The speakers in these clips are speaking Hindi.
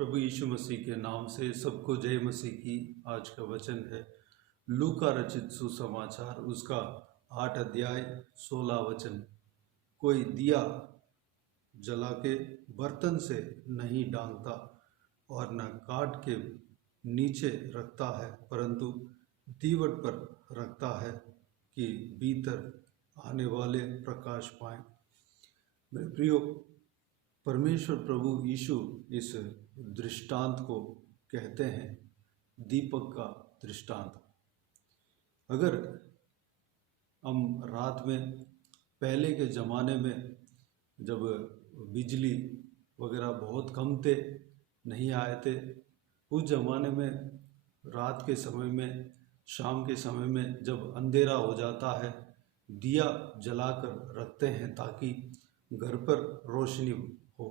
प्रभु यीशु मसीह के नाम से सबको जय मसीह की। आज का वचन है लूका रचित सुसमाचार उसका 8 अध्याय 16 वचन। कोई दिया जला के बर्तन से नहीं डालता और न काट के नीचे रखता है, परंतु दीवट पर रखता है कि भीतर आने वाले प्रकाश पाएं। मेरे प्रियो, परमेश्वर प्रभु यीशु इस दृष्टांत को कहते हैं दीपक का दृष्टांत। अगर हम रात में पहले के ज़माने में जब बिजली वगैरह बहुत कम थे, नहीं आए थे, उस ज़माने में रात के समय में, शाम के समय में जब अंधेरा हो जाता है, दिया जलाकर रखते हैं ताकि घर पर रोशनी हो,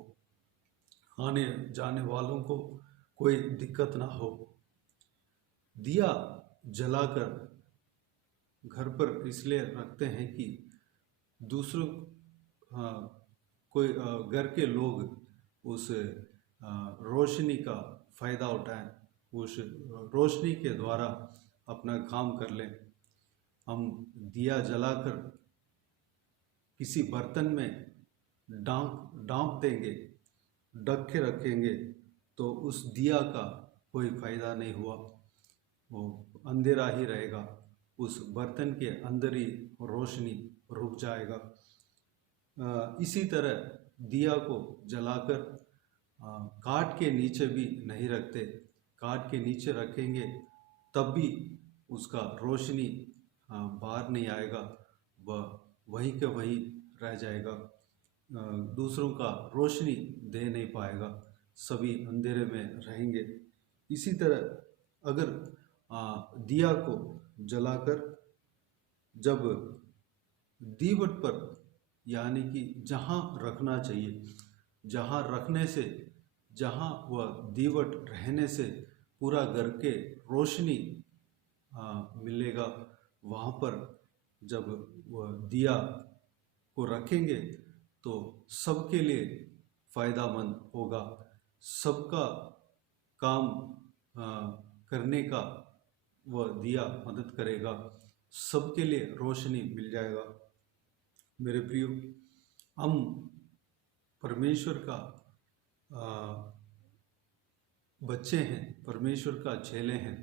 आने जाने वालों को कोई दिक्कत ना हो। दिया जलाकर घर पर इसलिए रखते हैं कि दूसरों कोई घर के लोग उस रोशनी का फ़ायदा उठाएं, उस रोशनी के द्वारा अपना काम कर लें। हम दिया जलाकर किसी बर्तन में ढाँप देंगे, ढक के रखेंगे तो उस दिया का कोई फ़ायदा नहीं हुआ, वो अंधेरा ही रहेगा, उस बर्तन के अंदर ही रोशनी रुक जाएगा। इसी तरह दिया को जलाकर काट के नीचे भी नहीं रखते, काट के नीचे रखेंगे तब भी उसका रोशनी बाहर नहीं आएगा, वह वहीं के वहीं रह जाएगा, दूसरों का रोशनी दे नहीं पाएगा, सभी अंधेरे में रहेंगे। इसी तरह अगर दिया को जलाकर जब दीवट पर, यानी कि जहाँ रखना चाहिए, जहाँ रखने से, जहाँ वह दीवट रहने से पूरा घर के रोशनी मिलेगा, वहाँ पर जब वह दिया को रखेंगे तो सबके लिए फ़ायदामंद होगा, सबका काम करने का वह दिया मदद करेगा, सबके लिए रोशनी मिल जाएगा। मेरे प्रियो, हम परमेश्वर का बच्चे हैं, परमेश्वर का चेले हैं।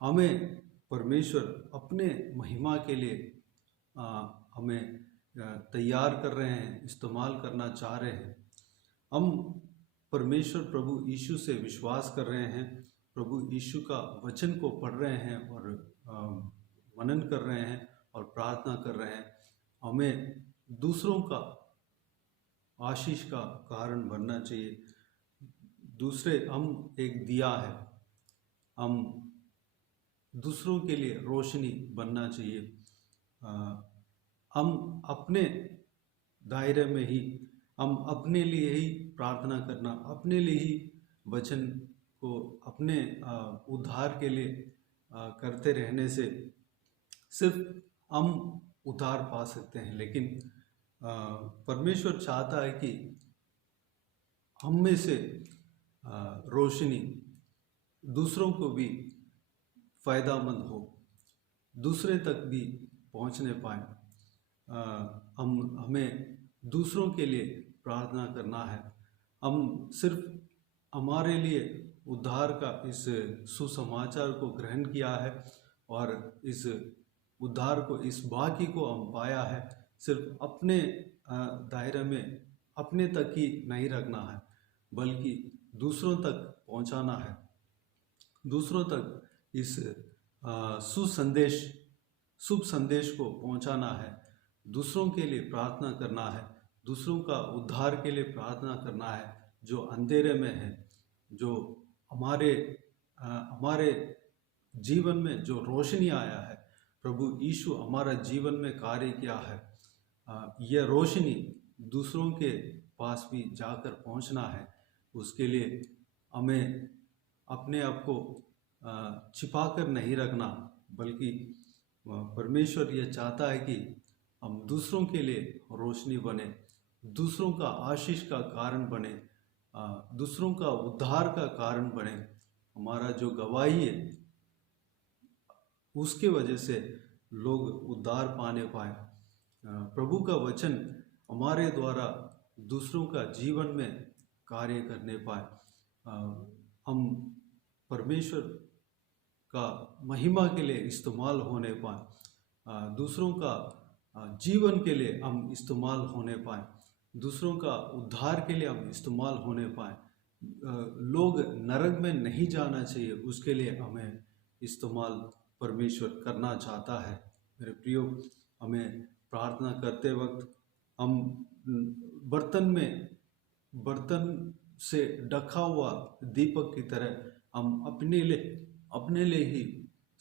हमें परमेश्वर अपने महिमा के लिए हमें तैयार कर रहे हैं, इस्तेमाल करना चाह रहे हैं। हम परमेश्वर प्रभु यीशु से विश्वास कर रहे हैं, प्रभु यीशु का वचन को पढ़ रहे हैं और मनन कर रहे हैं और प्रार्थना कर रहे हैं। हमें दूसरों का आशीष का कारण बनना चाहिए। हम एक दिया है, हम दूसरों के लिए रोशनी बनना चाहिए। हम अपने दायरे में ही, हम अपने लिए ही प्रार्थना करना, अपने लिए ही वचन को अपने उद्धार के लिए करते रहने से सिर्फ हम उद्धार पा सकते हैं, लेकिन परमेश्वर चाहता है कि हम में से रोशनी दूसरों को भी फ़ायदामंद हो, दूसरे तक भी पहुंचने पाए। हमें दूसरों के लिए प्रार्थना करना है। हम सिर्फ हमारे लिए उद्धार का इस सुसमाचार को ग्रहण किया है और इस उद्धार को, इस भाग्य को हम पाया है, सिर्फ अपने दायरे में अपने तक ही नहीं रखना है, बल्कि दूसरों तक पहुंचाना है, दूसरों तक इस शुभ संदेश को पहुंचाना है, दूसरों के लिए प्रार्थना करना है, दूसरों का उद्धार के लिए प्रार्थना करना है, जो अंधेरे में है, जो हमारे जीवन में जो रोशनी आया है, प्रभु यीशु हमारा जीवन में कार्य किया है, यह रोशनी दूसरों के पास भी जाकर पहुंचना है। उसके लिए हमें अपने आप को छिपा कर नहीं रखना, बल्कि परमेश्वर यह चाहता है कि हम दूसरों के लिए रोशनी बने, दूसरों का आशीष का कारण बने, दूसरों का उद्धार का कारण बने। हमारा जो गवाही है उसके वजह से लोग उद्धार पाने पाए। प्रभु का वचन हमारे द्वारा दूसरों का जीवन में कार्य करने पाए। हम परमेश्वर का महिमा के लिए इस्तेमाल होने पाए। दूसरों का जीवन के लिए हम इस्तेमाल होने पाए। दूसरों का उद्धार के लिए हम इस्तेमाल होने पाए। लोग नरक में नहीं जाना चाहिए, उसके लिए हमें इस्तेमाल परमेश्वर करना चाहता है। मेरे प्रियो, हमें प्रार्थना करते वक्त हम बर्तन से ढका हुआ दीपक की तरह हम अपने लिए ही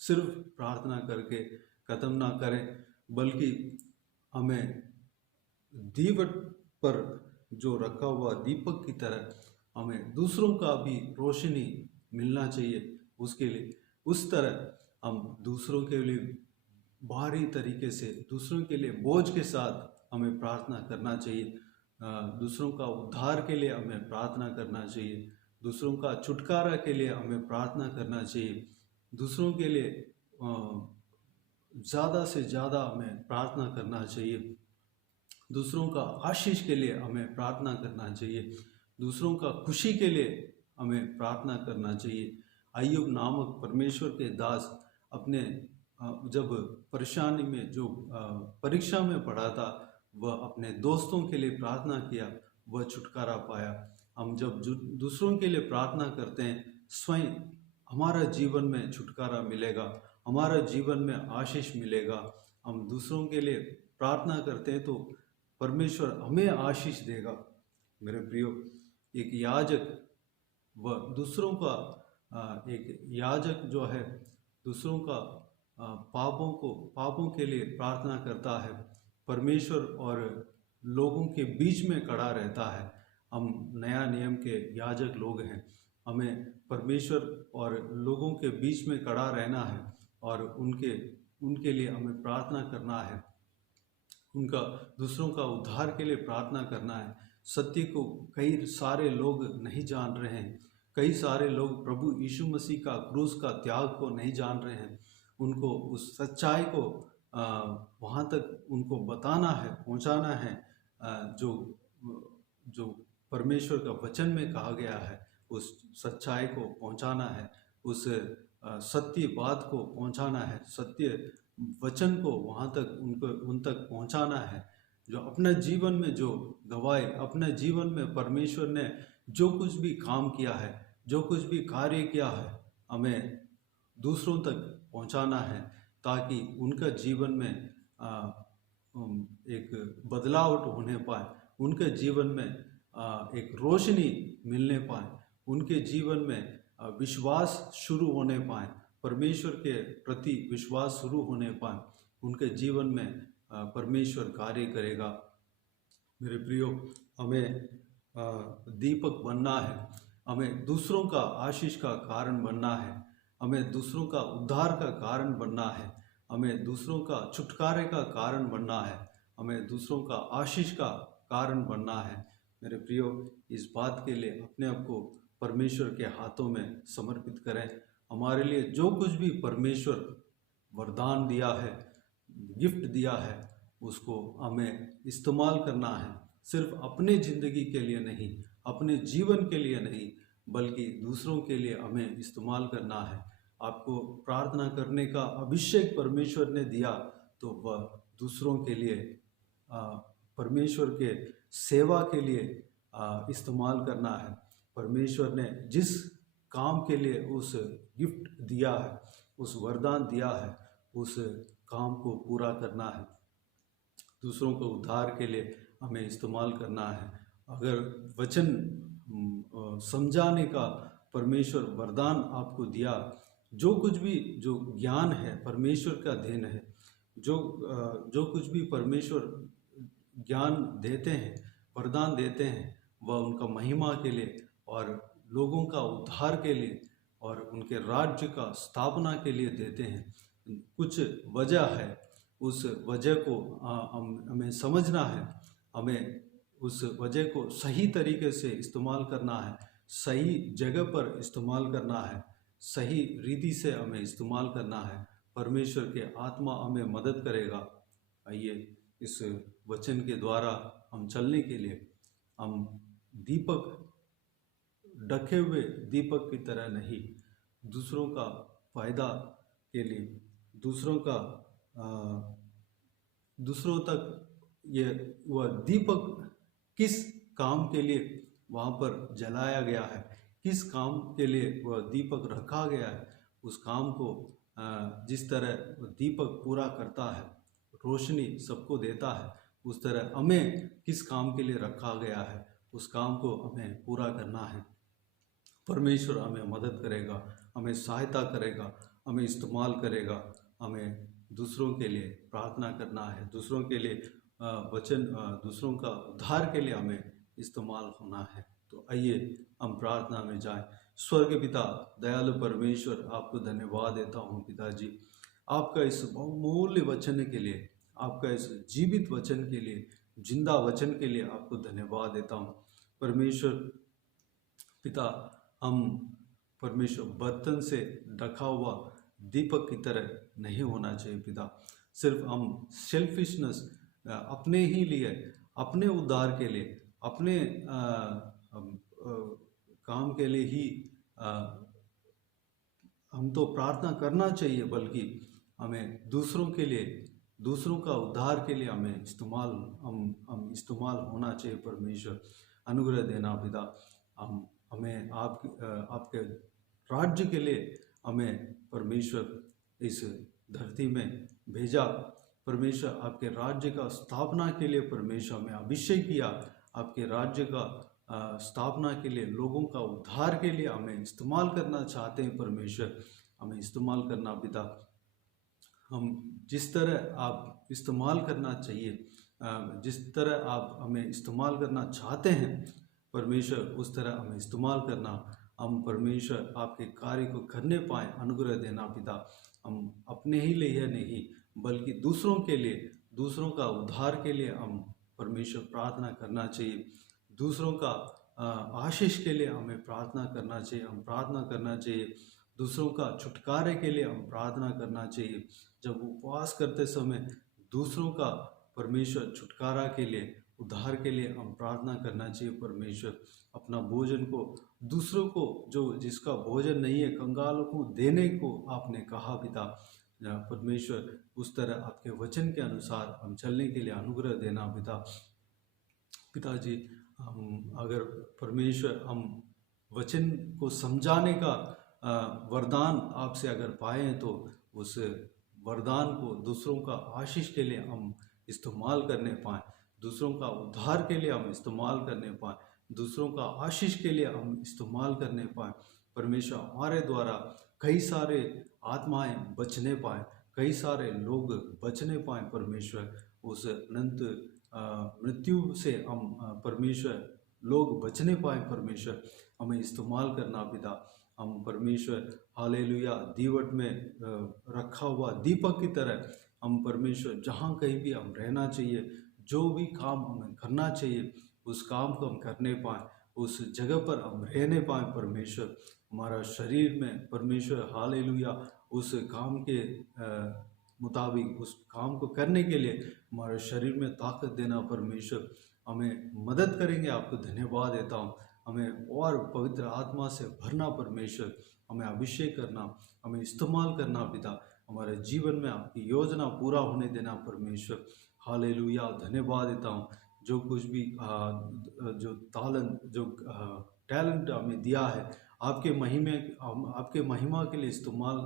सिर्फ प्रार्थना करके ख़त्म ना करें, बल्कि हमें दीवट पर जो रखा हुआ दीपक की तरह हमें दूसरों का भी रोशनी मिलना चाहिए। उसके लिए उस तरह हम दूसरों के लिए बाहरी तरीके से, दूसरों के लिए बोझ के साथ हमें प्रार्थना करना चाहिए। दूसरों का उद्धार के लिए हमें प्रार्थना करना चाहिए। दूसरों का छुटकारा के लिए हमें प्रार्थना करना चाहिए। दूसरों के लिए ज़्यादा से ज़्यादा हमें प्रार्थना करना चाहिए। दूसरों का आशीष के लिए हमें प्रार्थना करना चाहिए। दूसरों का खुशी के लिए हमें प्रार्थना करना चाहिए। अय्यूब नामक परमेश्वर के दास अपने जब परेशानी में, जो परीक्षा में पड़ा था, वह अपने दोस्तों के लिए प्रार्थना किया, वह छुटकारा पाया। हम जब दूसरों के लिए प्रार्थना करते हैं, स्वयं हमारा जीवन में छुटकारा मिलेगा, हमारा जीवन में आशीष मिलेगा। हम दूसरों के लिए प्रार्थना करते हैं तो परमेश्वर हमें आशीष देगा। मेरे प्रियो, एक याजक जो है दूसरों का पापों के लिए प्रार्थना करता है, परमेश्वर और लोगों के बीच में खड़ा रहता है। हम नया नियम के याजक लोग हैं, हमें परमेश्वर और लोगों के बीच में खड़ा रहना है और उनके लिए हमें प्रार्थना करना है, उनका दूसरों का उद्धार के लिए प्रार्थना करना है। सत्य को कई सारे लोग नहीं जान रहे हैं, कई सारे लोग प्रभु यीशु मसीह का क्रूस का त्याग को नहीं जान रहे हैं। उनको उस सच्चाई को वहाँ तक उनको बताना है, पहुँचाना है, जो परमेश्वर का वचन में कहा गया है, उस सच्चाई को पहुँचाना है, उस सत्य बात को पहुँचाना है, सत्य वचन को वहाँ तक उन तक पहुँचाना है। जो अपने जीवन में जो गवाए, अपने जीवन में परमेश्वर ने जो कुछ भी काम किया है, जो कुछ भी कार्य किया है, हमें दूसरों तक पहुँचाना है, ताकि उनका जीवन में एक बदलाव होने पाए, उनके जीवन में एक रोशनी मिलने पाए, उनके जीवन में विश्वास शुरू होने पाए, परमेश्वर के प्रति विश्वास शुरू होने पाए, उनके जीवन में परमेश्वर कार्य करेगा। मेरे प्रियो, हमें दीपक बनना है, हमें दूसरों का आशीष का कारण बनना है, हमें दूसरों का उद्धार का कारण बनना है, हमें दूसरों का छुटकारे का कारण बनना है, हमें दूसरों का आशीष का कारण बनना है। मेरे प्रियो, इस बात के लिए अपने आप को परमेश्वर के हाथों में समर्पित करें। हमारे लिए जो कुछ भी परमेश्वर वरदान दिया है, गिफ्ट दिया है, उसको हमें इस्तेमाल करना है। सिर्फ अपने ज़िंदगी के लिए नहीं, अपने जीवन के लिए नहीं, बल्कि दूसरों के लिए हमें इस्तेमाल करना है। आपको प्रार्थना करने का अभिषेक परमेश्वर ने दिया, तो वह दूसरों के लिए, परमेश्वर के सेवा के लिए इस्तेमाल करना है। परमेश्वर ने जिस काम के लिए उस गिफ्ट दिया है, उस वरदान दिया है, उस काम को पूरा करना है, दूसरों को उद्धार के लिए हमें इस्तेमाल करना है। अगर वचन समझाने का परमेश्वर वरदान आपको दिया, जो कुछ भी जो ज्ञान है परमेश्वर का देन है, जो कुछ भी परमेश्वर ज्ञान देते हैं, वरदान देते हैं, वह उनका महिमा के लिए और लोगों का उद्धार के लिए और उनके राज्य का स्थापना के लिए देते हैं। कुछ वजह है, उस वजह को हमें समझना है, हमें उस वजह को सही तरीके से इस्तेमाल करना है, सही जगह पर इस्तेमाल करना है, सही रीति से हमें इस्तेमाल करना है। परमेश्वर के आत्मा हमें मदद करेगा। आइए इस वचन के द्वारा हम चलने के लिए हम दीपक, ढके हुए दीपक की तरह नहीं, दूसरों का फायदा के लिए, दूसरों तक ये वह दीपक किस काम के लिए वहाँ पर जलाया गया है, किस काम के लिए वह दीपक रखा गया है, उस काम को जिस तरह वह दीपक पूरा करता है, रोशनी सबको देता है, उस तरह हमें किस काम के लिए रखा गया है उस काम को हमें पूरा करना है। परमेश्वर हमें मदद करेगा, हमें सहायता करेगा, हमें इस्तेमाल करेगा। हमें दूसरों के लिए प्रार्थना करना है, दूसरों के लिए दूसरों का उद्धार के लिए हमें इस्तेमाल होना है। तो आइए हम प्रार्थना में जाएं। स्वर्ग पिता, दयालु परमेश्वर, आपको धन्यवाद देता हूँ पिताजी, आपका इस बहुमूल्य वचन के लिए, आपका इस जीवित वचन के लिए, जिंदा वचन के लिए आपको धन्यवाद देता हूँ परमेश्वर पिता। हम परमेश्वर बर्तन से ढका हुआ दीपक की तरह नहीं होना चाहिए पिता। सिर्फ हम सेल्फिशनेस, अपने ही लिए, अपने उद्धार के लिए, अपने काम के लिए ही हम तो प्रार्थना करना चाहिए, बल्कि हमें दूसरों के लिए, दूसरों का उद्धार के लिए हमें हम इस्तेमाल होना चाहिए। परमेश्वर अनुग्रह देना पिता। हमें आपके राज्य के लिए हमें परमेश्वर इस धरती में भेजा। परमेश्वर आपके राज्य का स्थापना के लिए परमेश्वर हमें अभिषेक किया। आपके राज्य का स्थापना के लिए, लोगों का उद्धार के लिए हमें इस्तेमाल करना चाहते हैं परमेश्वर। हमें इस्तेमाल करना पिता। हम जिस तरह आप इस्तेमाल करना चाहिए, जिस तरह आप हमें इस्तेमाल करना चाहते हैं परमेश्वर, उस तरह हमें इस्तेमाल करना। हम परमेश्वर आपके कार्य को करने पाएँ, अनुग्रह देना पिता। हम अपने ही लिए नहीं, बल्कि दूसरों के लिए, दूसरों का उद्धार के लिए हम परमेश्वर प्रार्थना करना चाहिए। दूसरों का आशीष के लिए हमें प्रार्थना करना चाहिए। हम प्रार्थना करना चाहिए। दूसरों का छुटकारे के लिए हम प्रार्थना करना चाहिए। जब उपवास करते समय दूसरों का परमेश्वर छुटकारा के लिए, उद्धार के लिए हम प्रार्थना करना चाहिए परमेश्वर। अपना भोजन को दूसरों को, जो जिसका भोजन नहीं है, कंगालों को देने को आपने कहा पिता। परमेश्वर उस तरह आपके वचन के अनुसार हम चलने के लिए अनुग्रह देना पिता। पिताजी, हम अगर परमेश्वर हम वचन को समझाने का वरदान आपसे अगर पाएँ, तो उस वरदान को दूसरों का आशीष के लिए हम इस्तेमाल करने पाएँ, दूसरों का उद्धार के लिए हम इस्तेमाल करने पाएँ, दूसरों का आशीष के लिए हम इस्तेमाल करने पाएँ। परमेश्वर हमारे द्वारा कई सारे आत्माएं बचने पाएँ, कई सारे लोग बचने पाएँ परमेश्वर। उस अनंत मृत्यु से हम परमेश्वर लोग बचने पाएँ परमेश्वर। हमें इस्तेमाल करना पिता। हम परमेश्वर हालेलुया दीवट में रखा हुआ दीपक की तरह हम परमेश्वर जहाँ कहीं भी हम रहना चाहिए, जो भी काम हमें करना चाहिए उस काम को हम करने पाएँ, उस जगह पर हम रहने पाएँ परमेश्वर। हमारा शरीर में परमेश्वर हालेलुया उस काम के मुताबिक, उस काम को करने के लिए हमारे शरीर में ताकत देना परमेश्वर। हमें मदद करेंगे, आपको धन्यवाद देता हूँ। हमें और पवित्र आत्मा से भरना परमेश्वर, हमें अभिषेक करना, हमें इस्तेमाल करना पिता। हमारे जीवन में आपकी योजना पूरा होने देना परमेश्वर। हालेलुया धन्यवाद देता हूँ। जो कुछ भी जो टैलेंट हमें दिया है, आपके महिमा के लिए इस्तेमाल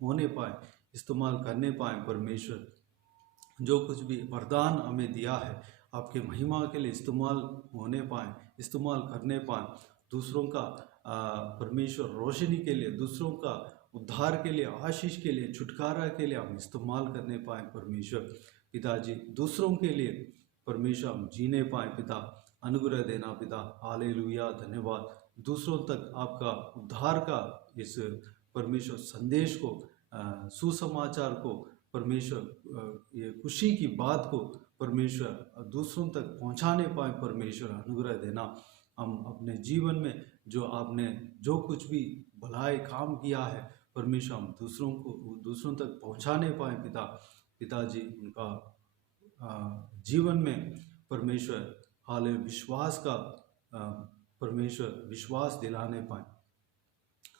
होने पाए, इस्तेमाल करने पाएँ परमेश्वर। जो कुछ भी वरदान हमें दिया है, आपके महिमा के लिए इस्तेमाल होने पाएँ, इस्तेमाल करने पाएँ। दूसरों का परमेश्वर रोशनी के लिए, दूसरों का उद्धार के लिए, आशीष के लिए, छुटकारा के लिए हम इस्तेमाल करने पाएँ परमेश्वर। पिताजी, दूसरों के लिए परमेश्वर हम जीने पाएँ पिता। अनुग्रह देना पिता। हालेलुया धन्यवाद। दूसरों तक आपका उद्धार का इस परमेश्वर संदेश को, सुसमाचार को, परमेश्वर ये खुशी की बात को परमेश्वर दूसरों तक पहुंचाने पाए, परमेश्वर अनुग्रह देना। हम अपने जीवन में जो आपने जो कुछ भी भलाई काम किया है परमेश्वर, हम दूसरों तक पहुंचाने पाए पिताजी। उनका जीवन में परमेश्वर हाल विश्वास का परमेश्वर विश्वास दिलाने पाए,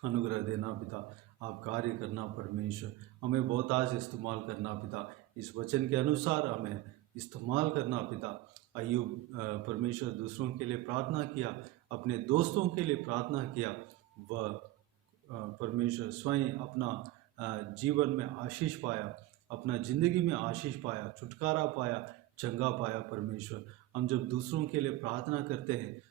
अनुग्रह देना पिता। आप कार्य करना परमेश्वर, हमें बहुत आज इस्तेमाल करना पिता, इस वचन के अनुसार हमें इस्तेमाल करना पिता। अय्यूब परमेश्वर दूसरों के लिए प्रार्थना किया, अपने दोस्तों के लिए प्रार्थना किया, वह परमेश्वर स्वयं अपना जीवन में आशीष पाया, अपना ज़िंदगी में आशीष पाया, छुटकारा पाया, चंगा पाया परमेश्वर। हम जब दूसरों के लिए प्रार्थना करते हैं,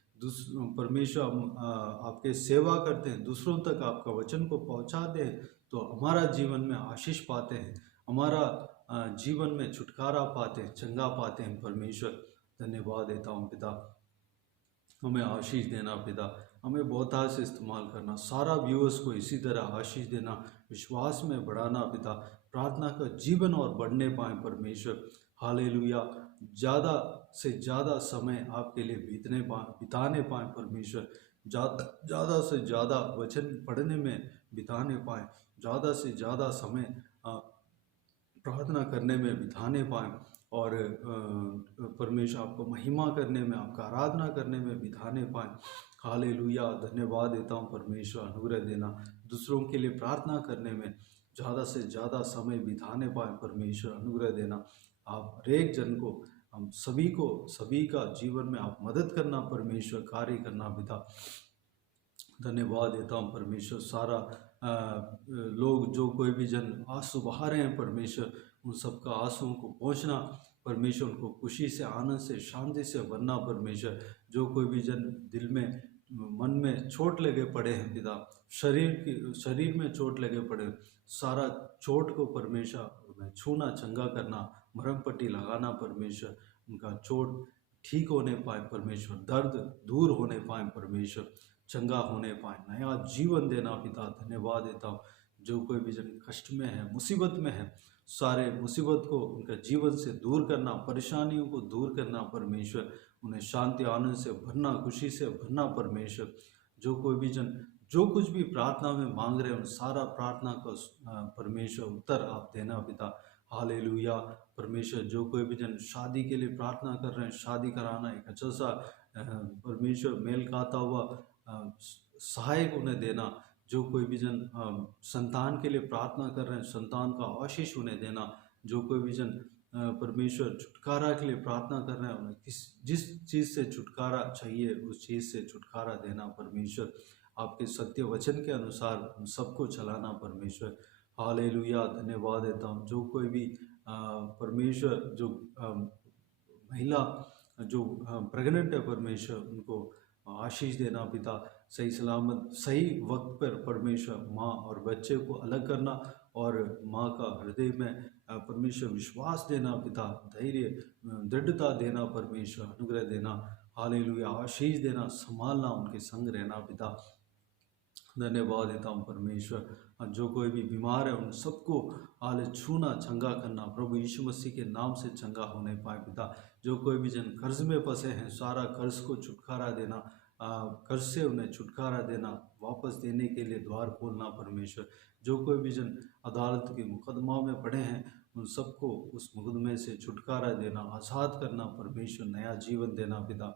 परमेश्वर हम आपके सेवा करते हैं, दूसरों तक आपका वचन को पहुंचाते हैं, तो हमारा जीवन में आशीष पाते हैं, हमारा जीवन में छुटकारा पाते हैं, चंगा पाते हैं परमेश्वर। धन्यवाद देता हूँ पिता, हमें आशीष देना पिता, हमें बहुत आज से इस्तेमाल करना, सारा व्यूअर्स को इसी तरह आशीष देना, विश्वास में बढ़ाना पिता, प्रार्थना का जीवन और बढ़ने पाएँ परमेश्वर। हालेलुया, ज़्यादा से ज़्यादा समय आपके लिए बिताने पाएँ परमेश्वर, ज़्यादा से ज़्यादा वचन पढ़ने में बिताने पाएँ, ज़्यादा से ज़्यादा समय प्रार्थना करने में बिताने पाएँ, और परमेश्वर आपको महिमा करने में, आपका आराधना करने में बिताने पाएँ। हालेलुया, धन्यवाद देता हूँ परमेश्वर, अनुग्रह देना, दूसरों के लिए प्रार्थना करने में ज़्यादा से ज़्यादा समय बिताने पाएँ परमेश्वर, अनुग्रह देना। आप हर एक जन को, हम सभी को, सभी का जीवन में आप मदद करना परमेश्वर, कार्य करना पिता। धन्यवाद देता हूँ परमेश्वर, सारा लोग जो कोई भी जन आंसू बहा रहे हैं परमेश्वर, उन सबका आंसुओं को पहुँचना परमेश्वर, उनको खुशी से, आनंद से, शांति से भरना परमेश्वर। जो कोई भी जन दिल में, मन में चोट लगे पड़े हैं पिता, शरीर में चोट लगे पड़े, सारा चोट को परमेश्वर छूना, चंगा करना, मरहम पट्टी लगाना परमेश्वर, उनका चोट ठीक होने पाए परमेश्वर, दर्द दूर होने पाए परमेश्वर, चंगा होने पाए, नया जीवन देना पिता। धन्यवाद देता हूँ। जो कोई भी जन कष्ट में है, मुसीबत में है, सारे मुसीबत को उनका जीवन से दूर करना, परेशानियों को दूर करना परमेश्वर, उन्हें शांति आनंद से भरना, खुशी से भरना परमेश्वर। जो कोई भी जन जो कुछ भी प्रार्थना में मांग रहे हैं, उन सारा प्रार्थना का परमेश्वर उत्तर आप देना पिता। हालेलुया परमेश्वर, जो कोई भी जन शादी के लिए प्रार्थना कर रहे हैं, शादी कराना, एक अच्छा सा परमेश्वर मेल खाता हुआ सहायक उन्हें देना। जो कोई भी जन संतान के लिए प्रार्थना कर रहे हैं, संतान का आशीष उन्हें देना। जो कोई भी जन परमेश्वर छुटकारा के लिए प्रार्थना कर रहे हैं, उन्हें जिस चीज़ से छुटकारा चाहिए उस चीज़ से छुटकारा देना परमेश्वर। आपके सत्य वचन के अनुसार हम सबको चलाना परमेश्वर। हालेलुया, धन्यवाद देता हूँ। जो कोई भी परमेश्वर, जो महिला जो प्रेग्नेंट है परमेश्वर, उनको आशीष देना पिता। सही सलामत सही वक्त पर परमेश्वर माँ और बच्चे को अलग करना, और माँ का हृदय में परमेश्वर विश्वास देना पिता, धैर्य दृढ़ता देना परमेश्वर, अनुग्रह देना। हालेलुया, आशीष देना, संभालना, उनके संग रहना पिता। धन्यवाद देता हूँ परमेश्वर। जो कोई भी बीमार है उन सबको हाल छूना, चंगा करना, प्रभु यीशु मसीह के नाम से चंगा होने पाए पिता। जो कोई भी जन कर्ज में फंसे हैं, सारा कर्ज को छुटकारा देना, कर्ज से उन्हें छुटकारा देना, वापस देने के लिए द्वार खोलना परमेश्वर। जो कोई भी जन अदालत के मुकदमा में पड़े हैं, उन सबको उस मुकदमे से छुटकारा देना, आज़ाद करना परमेश्वर, नया जीवन देना पिता।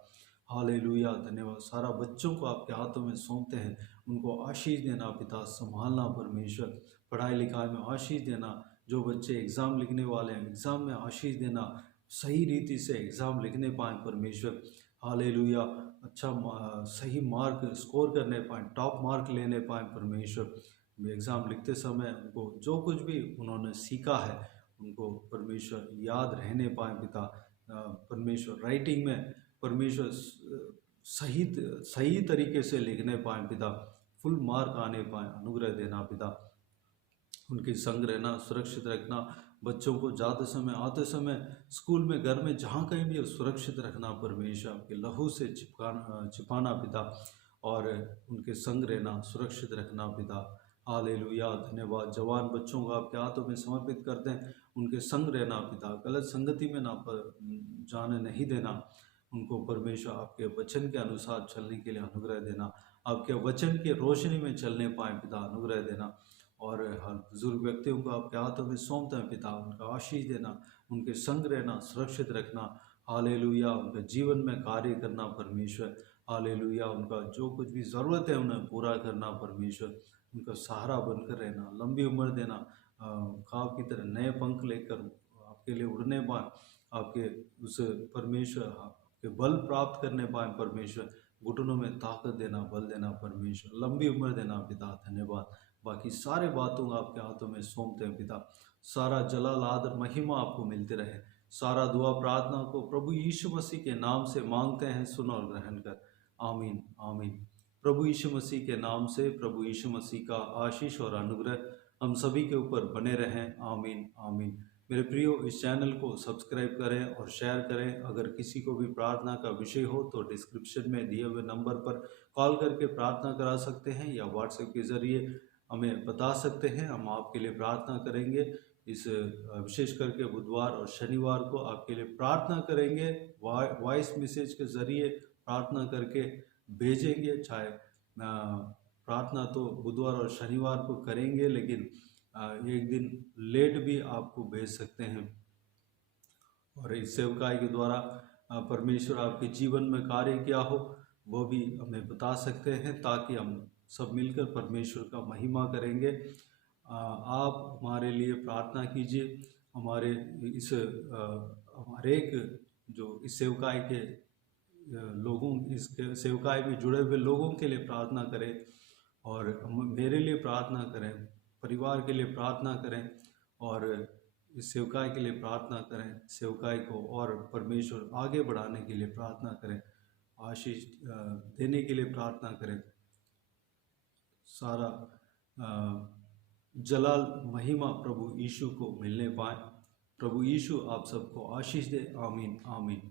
हालेलुया, धन्यवाद। सारा बच्चों को आपके हाथों में सौंपते हैं, उनको आशीष देना पिता, संभालना परमेश्वर, पढ़ाई लिखाई में आशीष देना। जो बच्चे एग्ज़ाम लिखने वाले हैं, एग्ज़ाम में आशीष देना, सही रीति से एग्ज़ाम लिखने पाएँ परमेश्वर। हालेलुया, अच्छा सही मार्क स्कोर करने पाएँ, टॉप मार्क लेने पाएँ परमेश्वर। एग्ज़ाम लिखते समय उनको जो कुछ भी उन्होंने सीखा है उनको परमेश्वर याद रहने पाएँ पिता। परमेश्वर राइटिंग में परमेश्वर सही तरीके से लिखने पाएँ पिता, फुल मार्क आने पाएँ, अनुग्रह देना पिता। उनके संग रहना, सुरक्षित रखना, बच्चों को जाते समय, आते समय, स्कूल में, घर में, जहाँ कहीं भी सुरक्षित रखना परमेश्वर, आपके लहू से छिपाना पिता, और उनके संग रहना, सुरक्षित रखना पिता। हालेलुया, धन्यवाद। जवान बच्चों को आपके हाथों में समर्पित करते हैं, उनके संग रहना पिता, गलत संगति में ना जाने नहीं देना। उनको परमेश्वर आपके वचन के अनुसार चलने के लिए अनुग्रह देना, आपके वचन के रोशनी में चलने पाए पिता, अनुग्रह देना। और हर बुजुर्ग व्यक्तियों को आपके हाथों में सौंपते हैं पिता, उनका आशीष देना, उनके संग रहना, सुरक्षित रखना। हालेलुया, उनके जीवन में कार्य करना परमेश्वर। हालेलुया, उनका जो कुछ भी ज़रूरत है उन्हें पूरा करना परमेश्वर। उनका सहारा बनकर रहना, लंबी उम्र देना, काव की तरह नए पंख लेकर आपके लिए उड़ने पाए, आपके उस परमेश्वर आपके बल प्राप्त करने पाए परमेश्वर। घुटनों में ताकत देना, बल देना परमेश्वर, लंबी उम्र देना पिता, धन्यवाद। बाकी सारे बातों आपके हाथों में सौंपते हैं पिता। सारा जलाल आदर महिमा आपको मिलते रहे। सारा दुआ प्रार्थना को प्रभु यीशु मसीह के नाम से मांगते हैं, सुन और ग्रहण कर। आमीन आमीन। प्रभु यीशु मसीह के नाम से प्रभु यीशु मसीह का आशीष और अनुग्रह हम सभी के ऊपर बने रहें। आमीन आमीन। मेरे प्रियो, इस चैनल को सब्सक्राइब करें और शेयर करें। अगर किसी को भी प्रार्थना का विषय हो तो डिस्क्रिप्शन में दिए हुए नंबर पर कॉल करके प्रार्थना करा सकते हैं या व्हाट्सएप के ज़रिए हमें बता सकते हैं, हम आपके लिए प्रार्थना करेंगे। इस विशेष करके बुधवार और शनिवार को आपके लिए प्रार्थना करेंगे, वॉइस मैसेज के ज़रिए प्रार्थना करके भेजेंगे। चाहे प्रार्थना तो बुधवार और शनिवार को करेंगे, लेकिन एक दिन लेट भी आपको भेज सकते हैं। और इस सेवकाई के द्वारा परमेश्वर आपके जीवन में कार्य किया हो वो भी हमें बता सकते हैं, ताकि हम सब मिलकर परमेश्वर का महिमा करेंगे। आप हमारे लिए प्रार्थना कीजिए। हमारे इस हमारे एक जो इस सेवकाई के लोगों, इस सेवकाई में जुड़े हुए लोगों के लिए प्रार्थना करें, और मेरे लिए प्रार्थना करें, परिवार के लिए प्रार्थना करें, और इस सेवकाई के लिए प्रार्थना करें। सेवकाई को और परमेश्वर आगे बढ़ाने के लिए प्रार्थना करें, आशीष देने के लिए प्रार्थना करें। सारा जलाल महिमा प्रभु यीशु को मिलने पाए। प्रभु यीशु आप सबको आशीष दे। आमीन आमीन।